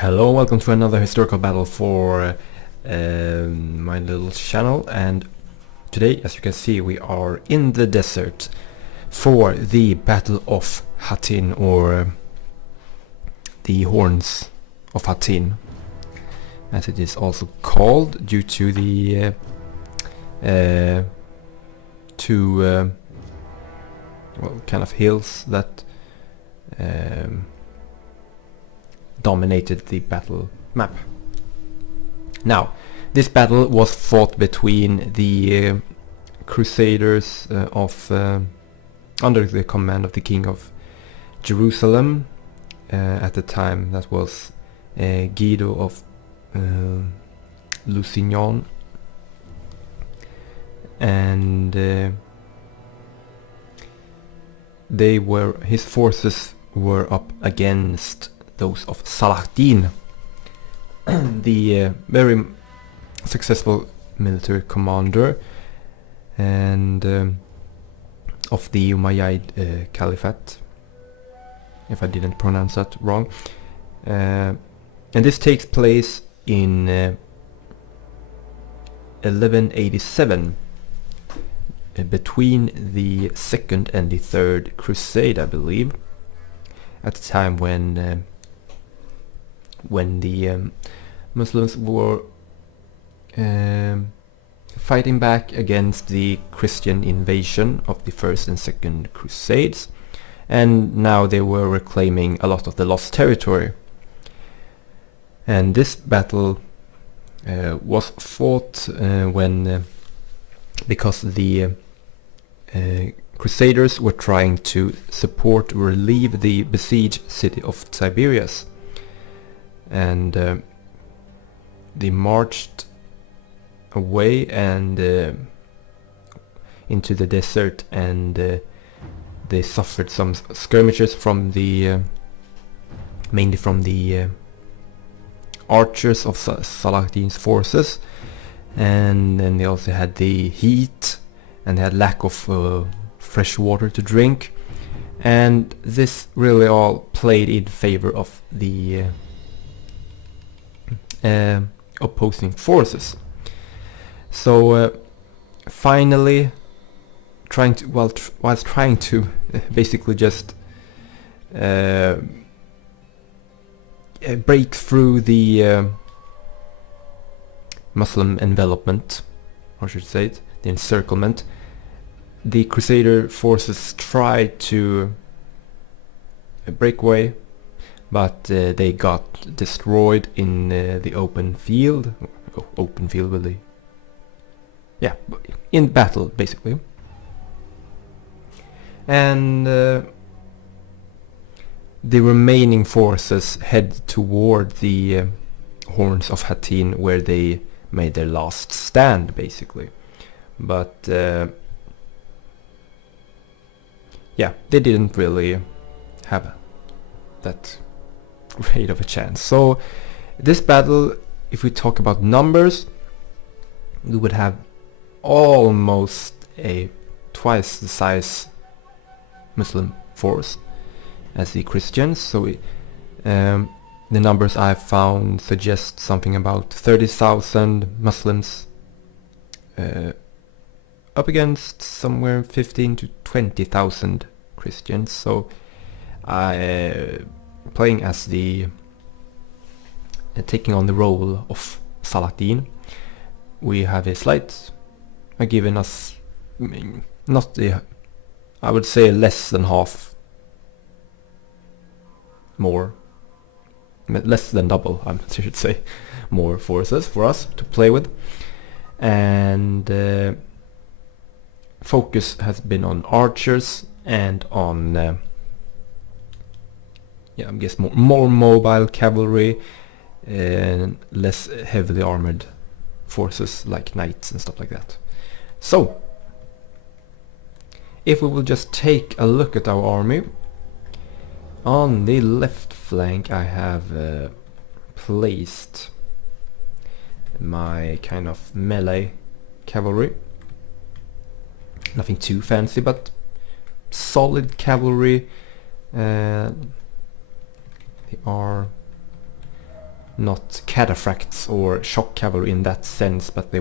Hello, welcome to another historical battle for my little channel, and today, as you can see, we are in the desert for the Battle of Hattin, or the Horns of Hattin, as it is also called, due to the two kind of hills that dominated the battle map. Now, this battle was fought between the Crusaders under the command of the King of Jerusalem. At the time, that was Guido of Lusignan, and his forces were up against those of Saladin, the very successful military commander and of the Umayyad Caliphate, if I didn't pronounce that wrong. And this takes place in 1187, between the second and the third crusade, I believe, at the time when the Muslims were fighting back against the Christian invasion of the first and second crusades, and now they were reclaiming a lot of the lost territory. And this battle was fought because the Crusaders were trying to relieve the besieged city of Tiberias, and they marched away and into the desert, and they suffered some skirmishes from mainly from the archers of Saladin's forces, and then they also had the heat, and they had lack of fresh water to drink, and this really all played in favor of the opposing forces. So finally, whilst trying to basically just break through the Muslim envelopment, or should I say it, the encirclement, the Crusader forces tried to break away, but they got destroyed in the open field really. Yeah, in battle basically. And the remaining forces head toward the Horns of Hattin, where they made their last stand basically. But yeah, they didn't really have that great of a chance. So this battle, if we talk about numbers, we would have almost a twice the size Muslim force as the Christians. So the numbers I've found suggest something about 30,000 Muslims up against somewhere 15 to 20,000 Christians. So playing as the taking on the role of Saladin, we have a slight given us, not the, I would say less than half more, less than double, I should say, more forces for us to play with. And focus has been on archers and on I guess more mobile cavalry and less heavily armored forces like knights and stuff like that. So if we will just take a look at our army, on the left flank I have placed my kind of melee cavalry. Nothing too fancy, but solid cavalry. They are not cataphracts or shock cavalry in that sense, but they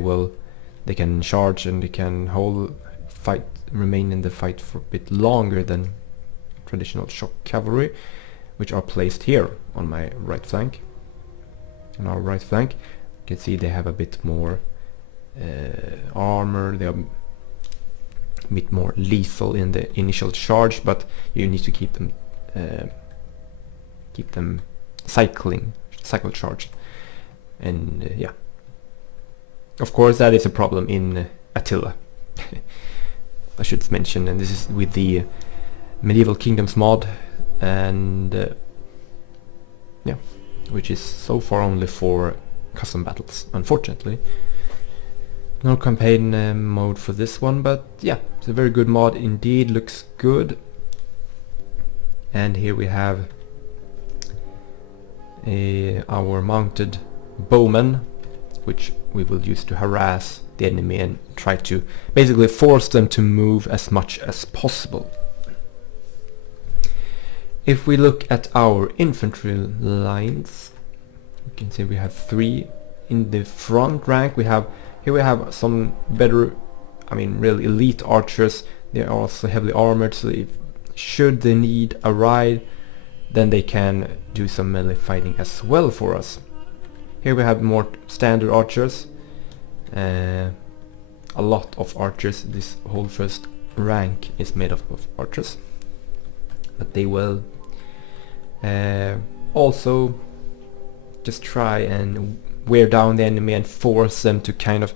can charge and they can remain in the fight for a bit longer than traditional shock cavalry, which are placed here on my right flank. On our right flank, you can see they have a bit more armor. They are a bit more lethal in the initial charge, but you need to keep them cycle charge, and yeah, of course that is a problem in Attila. I should mention, and this is with the Medieval Kingdoms mod, and yeah, which is so far only for custom battles, unfortunately. No campaign mode for this one, but yeah, it's a very good mod indeed, looks good. And here we have our mounted bowmen, which we will use to harass the enemy and try to basically force them to move as much as possible. If we look at our infantry lines, you can see we have 3 in the front rank. Here we have some better, really elite archers. They are also heavily armored, so should they need a ride, then they can do some melee fighting as well for us. Here we have more standard archers, a lot of archers. This whole first rank is made up of archers, but they will also just try and wear down the enemy and force them to kind of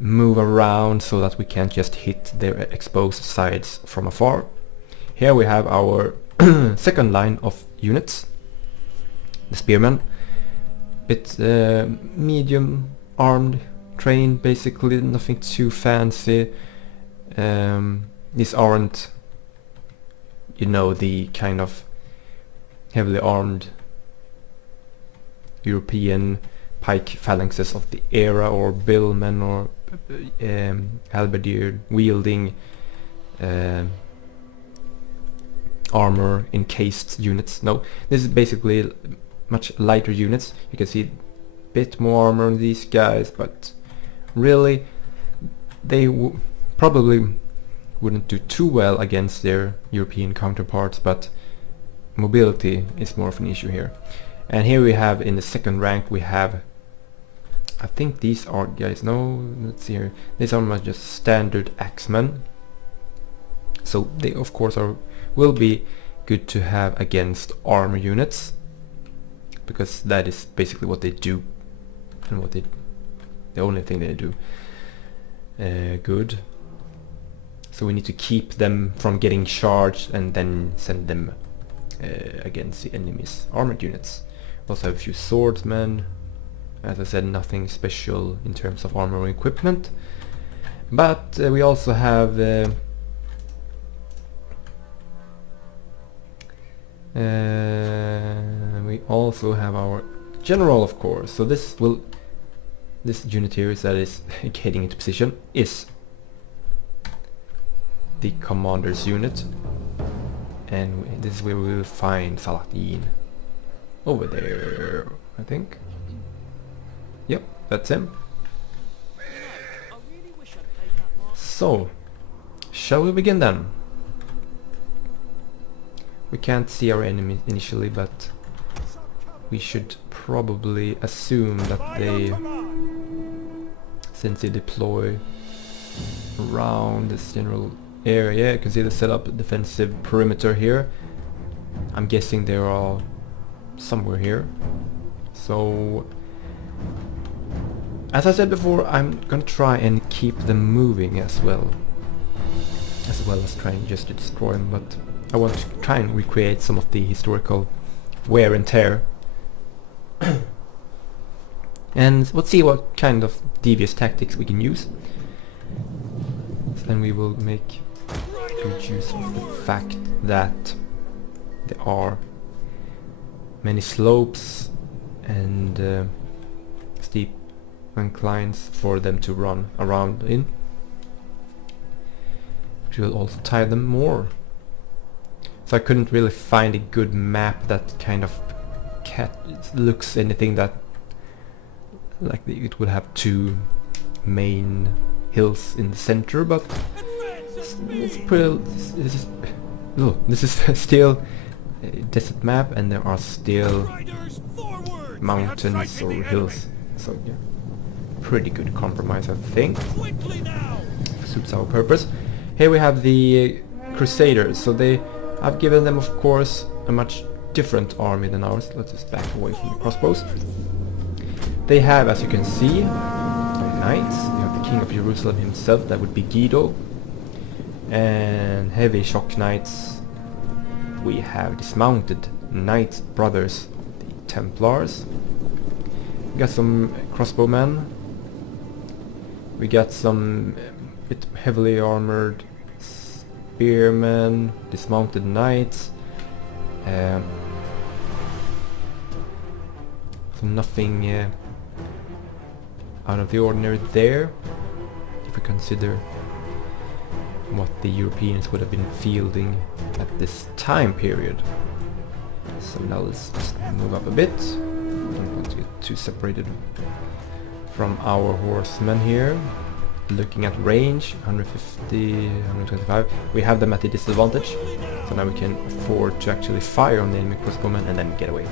move around so that we can't just hit their exposed sides from afar. Here we have our second line of units, the Spearmen, bit medium armed, trained, basically nothing too fancy. These aren't, the kind of heavily armed European pike phalanxes of the era, or billmen, or halberdier wielding armor encased units. No, this is basically much lighter units. You can see a bit more armor on these guys, but really they probably wouldn't do too well against their European counterparts, but mobility is more of an issue here. And here we have in the second rank, we have, I think these are guys, no, let's see here, these are just standard axemen, so they of course will be good to have against armor units, because that is basically what they do, and the only thing they do good. So we need to keep them from getting charged and then send them against the enemy's armored units. Also have a few swordsmen. As I said, nothing special in terms of armor or equipment, but we also have our general, of course. So this unit here that is getting into position is the commander's unit, and this is where we will find Saladin over there, I think. Yep, that's him. So, shall we begin then? We can't see our enemy initially, but we should probably assume that since they deploy around this general area, you can see they set up a defensive perimeter here. I'm guessing they are somewhere here. So, as I said before, I'm gonna try and keep them moving as well as trying just to destroy them, but I want to try and recreate some of the historical wear and tear. And let's see what kind of devious tactics we can use. So then we will make good use of the fact that there are many slopes and steep inclines for them to run around in, which will also tire them more. So I couldn't really find a good map that kind of looks anything that like it would have two main hills in the center, but it's pretty. This is still a desert map, and there are still mountains or hills. So yeah, pretty good compromise, I think. Suits our purpose. Here we have the Crusaders. So I've given them, of course, a much different army than ours. Let's just back away from the crossbows. They have, as you can see, knights. You have the King of Jerusalem himself, that would be Guido. And heavy shock knights. We have dismounted knight brothers, the Templars. We got some crossbowmen. We got some bit heavily armored spearmen, dismounted knights. So nothing out of the ordinary there, if we consider what the Europeans would have been fielding at this time period. So now let's just move up a bit. Don't want to get too separated from our horsemen here. Looking at range, 150, 125. We have them at a disadvantage, so now we can afford to actually fire on the enemy crossbowmen and then get away.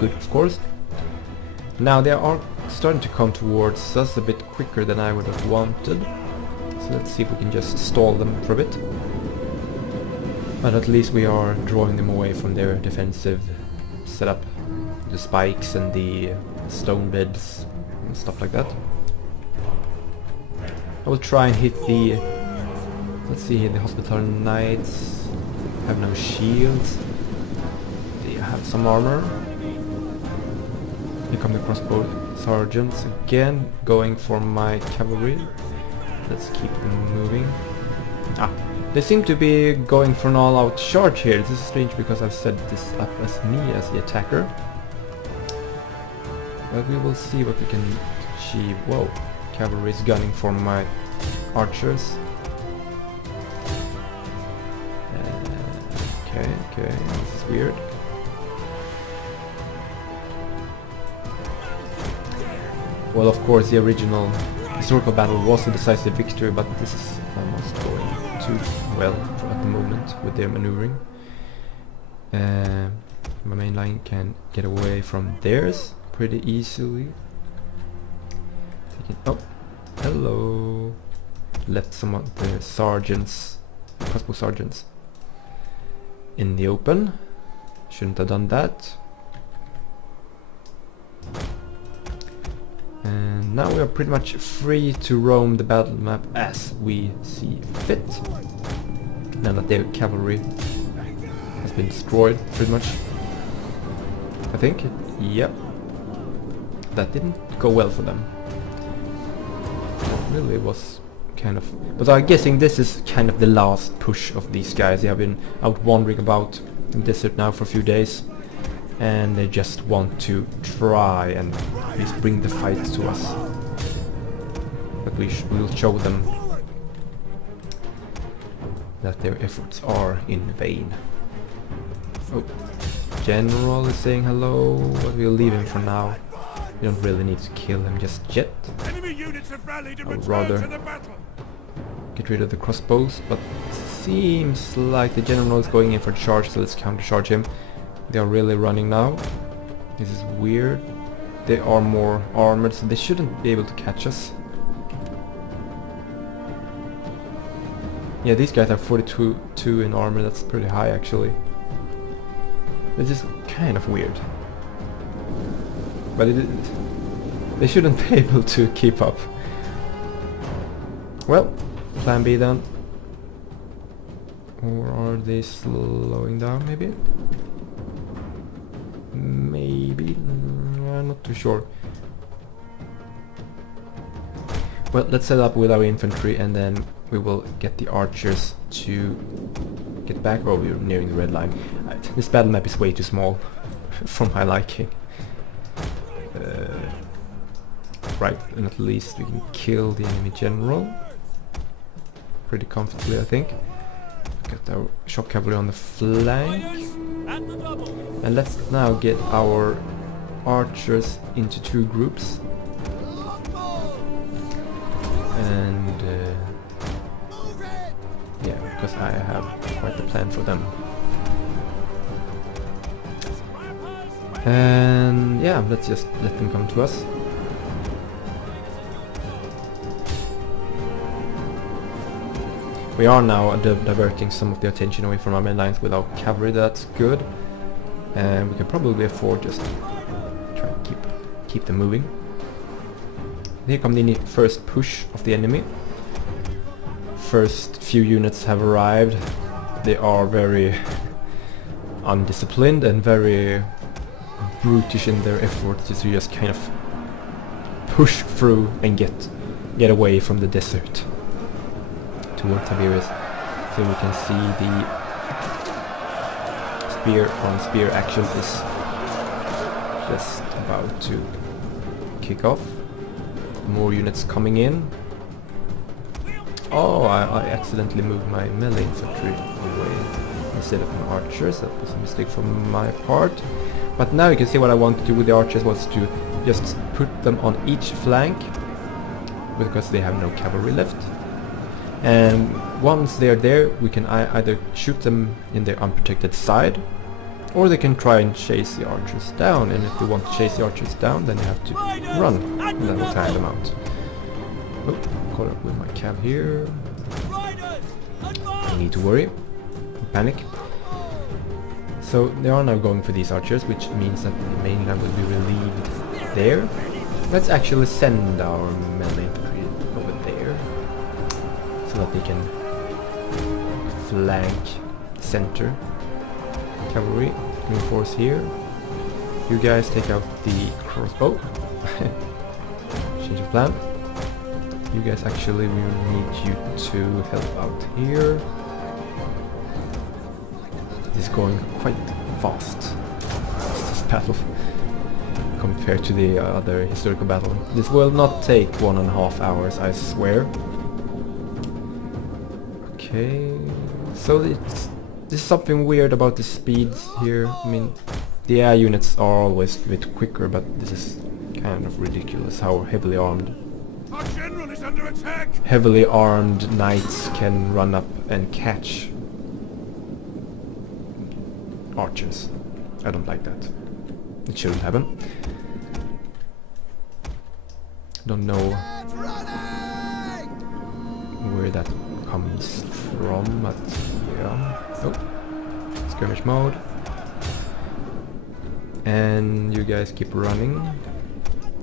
Good, of course. Now they are starting to come towards us a bit quicker than I would have wanted. So let's see if we can just stall them for a bit. But at least we are drawing them away from their defensive setup. The spikes and the stone beds and stuff like that. I will try and hit the... Let's see here, the hospital knights have no shields. They have some armor. Here come the crossbow sergeants again, going for my cavalry. Let's keep them moving. They seem to be going for an all-out charge here. This is strange because I've set this up as me as the attacker. But we will see what we can achieve. Whoa, cavalry is gunning for my archers. Okay, this is weird. Well, of course, the original historical battle was a decisive victory, but this is almost going too well at the moment with their maneuvering. My main line can get away from theirs pretty easily. Oh, hello. Left some of the sergeants, crossbow sergeants, in the open. Shouldn't have done that. And now we are pretty much free to roam the battle map as we see fit. Now that their cavalry has been destroyed, pretty much. I think. Yep. That didn't go well for them. Really, it was kind of... But I'm guessing this is kind of the last push of these guys. They have been out wandering about in the desert now for a few days. And they just want to try and at least bring the fight to us. But we will show them that their efforts are in vain. Oh, General is saying hello, but we'll leave him for now. We don't really need to kill him just yet. I would rather get rid of the crossbows, but it seems like the general is going in for charge, so let's counter-charge him. They are really running now. This is weird. They are more armored, so they shouldn't be able to catch us. Yeah, these guys have 42 in armor. That's pretty high, actually. This is kind of weird. But they shouldn't be able to keep up. Well, plan B then. Or are they slowing down, maybe? Maybe, I'm not too sure. Well, let's set up with our infantry and then we will get the archers to get back. Oh, we're nearing the red line. This battle map is way too small for my liking. Right, and at least we can kill the enemy general pretty comfortably, I think. Got our shock cavalry on the flank. And let's now get our archers into 2 groups. And yeah, because I have quite a plan for them. And yeah, let's just let them come to us. We are now diverting some of the attention away from our main lines with our cavalry. That's good. And we can probably afford just try to keep them moving. Here come the first push of the enemy. First few units have arrived. They are very undisciplined and very brutish in their efforts to just kind of push through and get away from the desert towards Tiberias. So we can see the spear on spear action is just about to kick off. More units coming in. Oh, I accidentally moved my melee infantry away instead of my archers. That was a mistake from my part. But now you can see what I want to do with the archers was to just put them on each flank because they have no cavalry left. And once they're there, we can either shoot them in their unprotected side, or they can try and chase the archers down. And if they want to chase the archers down, then you have to run, and then we'll tire them out. Oh, caught up with my cav here. No need to worry, panic. So they are now going for these archers, which means that the mainland will be relieved there. Let's actually send our melee infantry over there, so that they can flank center cavalry. Reinforce here. You guys take out the crossbow. Change of plan. You guys actually, we need you to help out here. This is going quite fast, this battle, compared to the other historical battle. This will not take 1.5 hours, I swear. Okay, so there's something weird about the speeds here. I mean, the air units are always a bit quicker, but this is kind of ridiculous how heavily armed. Our general is under attack. Heavily armed knights can run up and catch archers. I don't like that. It shouldn't happen. Don't know where that comes from, but yeah. Oh, skirmish mode. And you guys keep running.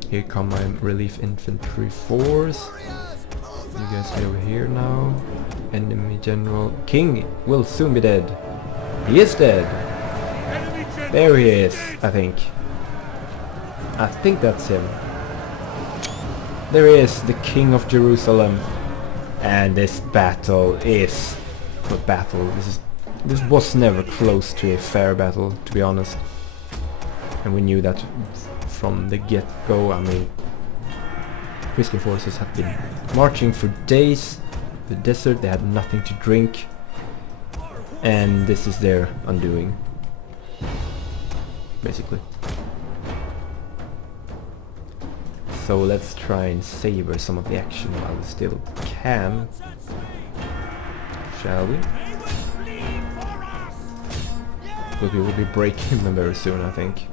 Here come my relief infantry force. You guys get over here now. Enemy general King will soon be dead. He is dead. There he is, I think. I think that's him. There he is, the King of Jerusalem. And this battle is a battle. This was never close to a fair battle, to be honest. And we knew that from the get-go. I mean, Christian forces have been marching for days. The desert, they had nothing to drink. And this is their undoing, basically. So let's try and savor some of the action while we still can. Shall we? But we will be breaking them very soon, I think.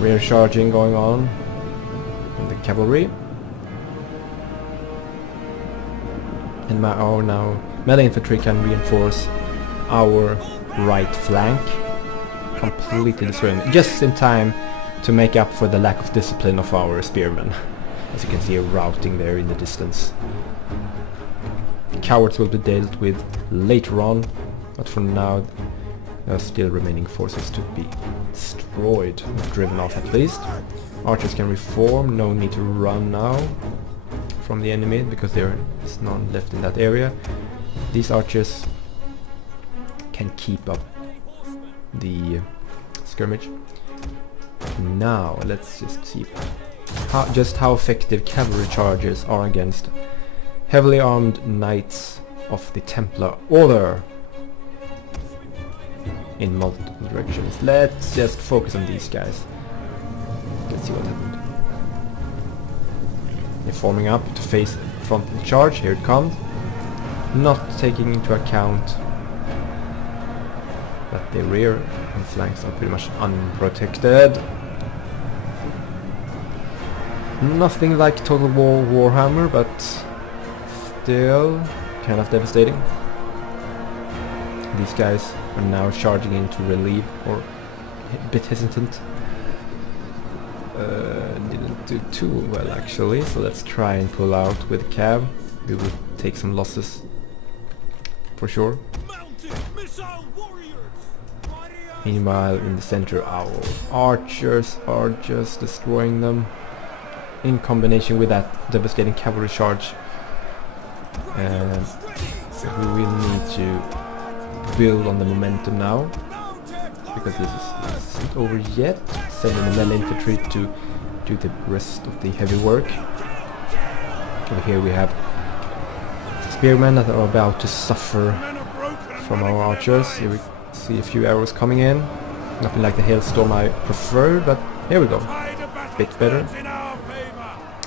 Rear charging going on in the cavalry. And our now melee infantry can reinforce our right flank, completely destroying just in time to make up for the lack of discipline of our spearmen. As you can see, routing there in the distance. The cowards will be dealt with later on, but for now there are still remaining forces to be destroyed, driven off at least. Archers can reform, no need to run now from the enemy because there is none left in that area. These archers can keep up the skirmish. Now let's just see how effective cavalry charges are against heavily armed knights of the Templar Order. in multiple directions. Let's just focus on these guys. Let's see what happened. They're forming up to face frontal charge. Here it comes. Not taking into account that the rear and flanks are pretty much unprotected. Nothing like Total War Warhammer, but still kind of devastating. These guys are now charging in to relieve, or a bit hesitant. Didn't do too well actually, so let's try and pull out with Cav. We will take some losses for sure. Meanwhile, in the center, our archers are just destroying them in combination with that devastating cavalry charge. So we will need to build on the momentum now, because this isn't over yet. Sending the melee infantry to do the rest of the heavy work. Over here we have spearmen that are about to suffer from our archers. Here we see a few arrows coming in. Nothing like the hailstorm I prefer, but here we go. Bit better.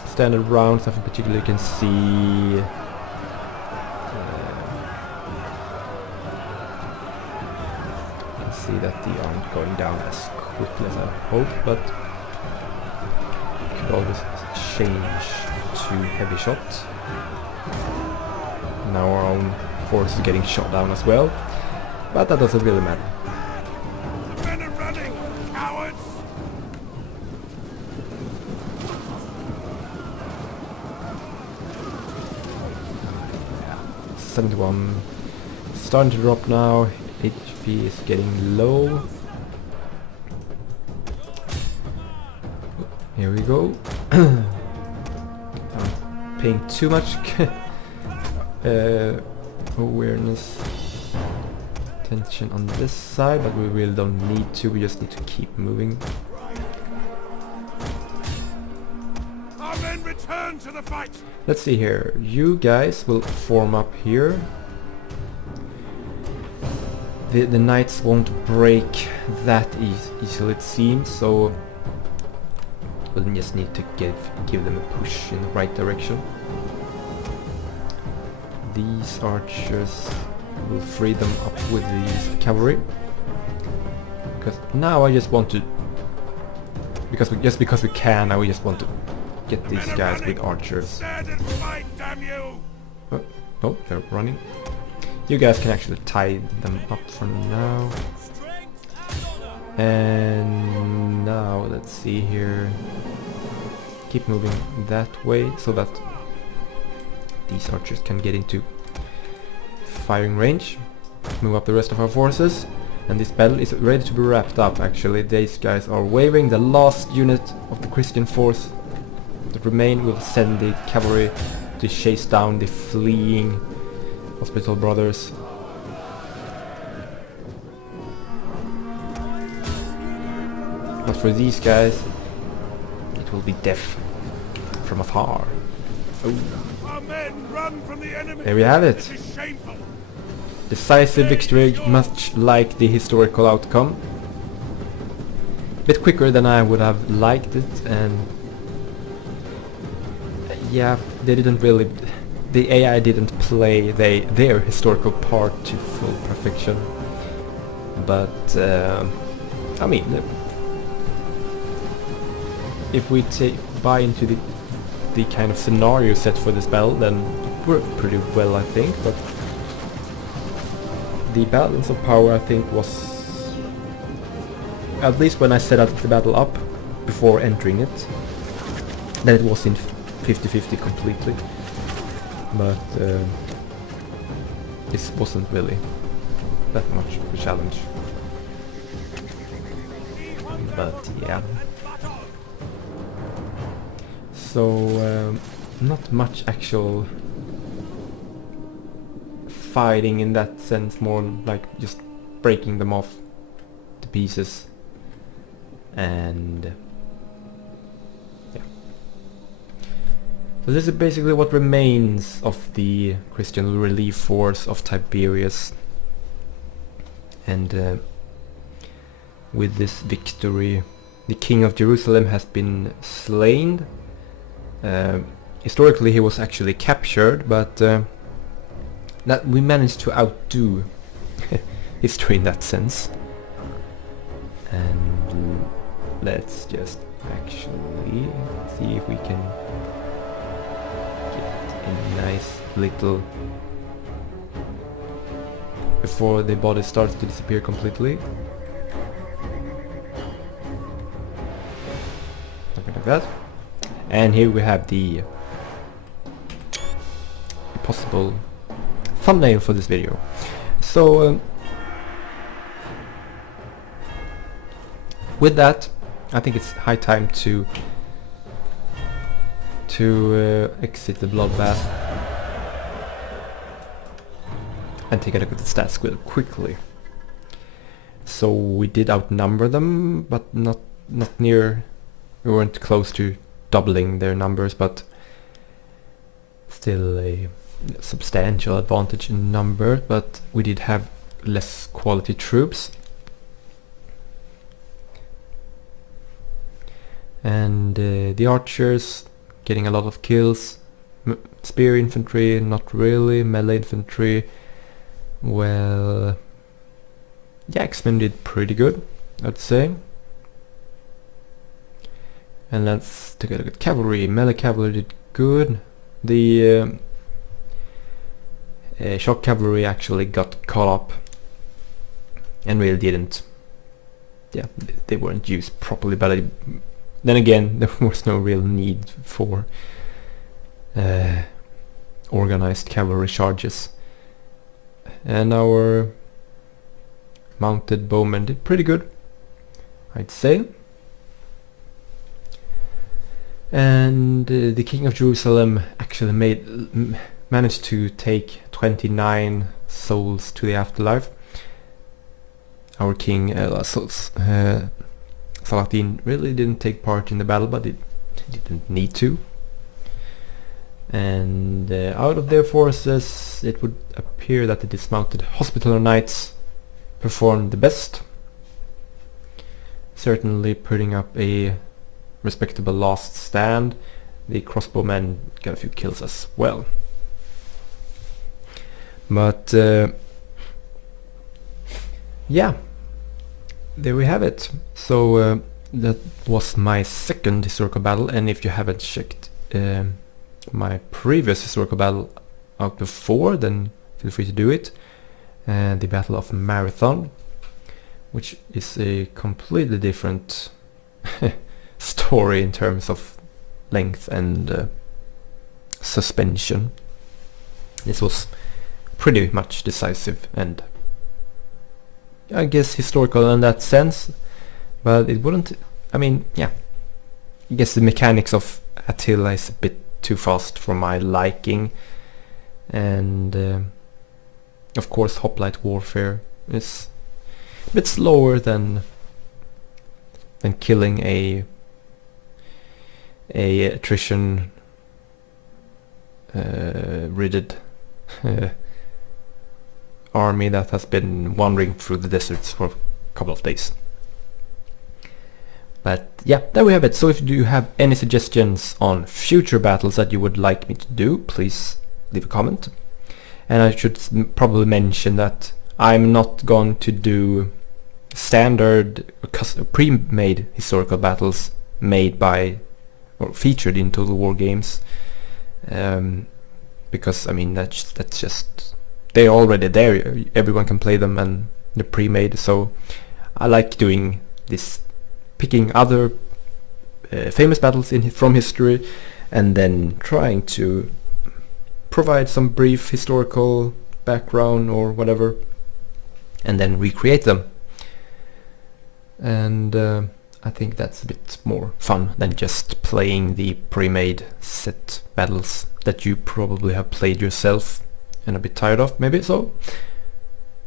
Standard rounds, nothing particularly you can see. See that they aren't going down as quickly as I hope, but could always change to heavy shot. Now our own force is getting shot down as well, but that doesn't really matter. The men are running, cowards! 71 starting to drop now. HP is getting low. Here we go. I'm paying too much awareness attention on this side, but we really don't need to. We just need to keep moving. Our men return to the fight. Let's see here. You guys will form up here. The knights won't break that easily, it seems, so we'll just need to give them a push in the right direction. These archers will free them up with these cavalry, because now I just want to, because we can, now we just want to get these guys with archers. Stand and fight, damn you! Oh, they're running. You guys can actually tie them up for now. And now let's see here. Keep moving that way so that these archers can get into firing range. Move up the rest of our forces. And this battle is ready to be wrapped up actually. These guys are wavering. The last unit of the Christian force that remain will send the cavalry to chase down the fleeing Hospital brothers. But for these guys, it will be death from afar. Oh. Our men run from the enemy. There we have it. This is shameful. Decisive victory, much like the historical outcome. Bit quicker than I would have liked it, and yeah, they didn't really. The AI didn't play their historical part to full perfection, but I mean, if we buy into the kind of scenario set for this battle, then we're pretty well, I think. But the balance of power, I think, was, at least when I set up the battle up before entering it, then it was in 50-50 completely. But this wasn't really that much of a challenge. But yeah. So not much actual fighting in that sense, more like just breaking them off to pieces. And so this is basically what remains of the Christian relief force of Tiberius. And with this victory. The king of Jerusalem has been slain. Historically he was actually captured, but that we managed to outdo history in that sense. And let's just actually see if we can get a nice little before the body starts to disappear completely. Something like that. And here we have the possible thumbnail for this video. So with that, I think it's high time to exit the bloodbath and take a look at the stats real quickly. So we did outnumber them, but not near. We weren't close to doubling their numbers, but still a substantial advantage in number. But we did have less quality troops. And the archers getting a lot of kills. Spear infantry, not really. Melee infantry, well, yeah, X-Men did pretty good, I'd say. And let's take a look at cavalry. Melee cavalry did good. The shock cavalry actually got caught up and really didn't. Yeah, they weren't used properly, but then again, there was no real need for organized cavalry charges. And our mounted bowmen did pretty good, I'd say. And the king of Jerusalem actually managed to take 29 souls to the afterlife. Our king Saladin really didn't take part in the battle, but it didn't need to. And out of their forces, it would appear that the dismounted Hospitaller Knights performed the best, certainly putting up a respectable last stand. The crossbowmen got a few kills as well. But yeah, there we have it. So that was my second historical battle, and if you haven't checked my previous historical battle out before, then feel free to do it. The Battle of Marathon, which is a completely different story in terms of length and suspension. This was pretty much decisive and I guess historical in that sense, but it wouldn't, I mean, yeah, I guess the mechanics of Attila is a bit too fast for my liking, and of course hoplite warfare is a bit slower than killing a attrition ridded army that has been wandering through the deserts for a couple of days. But yeah, there we have it. So if you do have any suggestions on future battles that you would like me to do, please leave a comment. And I should probably mention that I'm not going to do standard pre-made historical battles made by or featured in Total War games, because I mean that's just, they're already there, everyone can play them and they're pre-made. So I like doing this, picking other famous battles from history and then trying to provide some brief historical background or whatever and then recreate them. And I think that's a bit more fun than just playing the pre-made set battles that you probably have played yourself and a bit tired of, maybe. So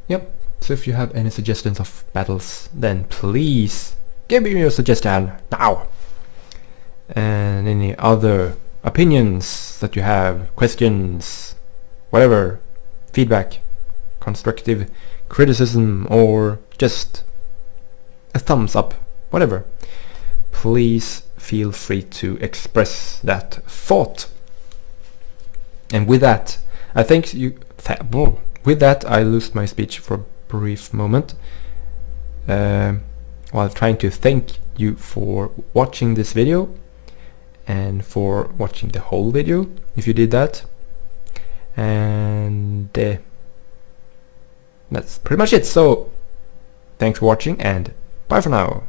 yep, so if you have any suggestions of battles, then please give me your suggestion now. And any other opinions that you have, questions, whatever, feedback, constructive criticism, or just a thumbs up, whatever. Please feel free to express that thought. And with that, I thank you. With that, I lost my speech for a brief moment, while trying to thank you for watching this video and for watching the whole video, if you did that. And that's pretty much it. So thanks for watching, and bye for now.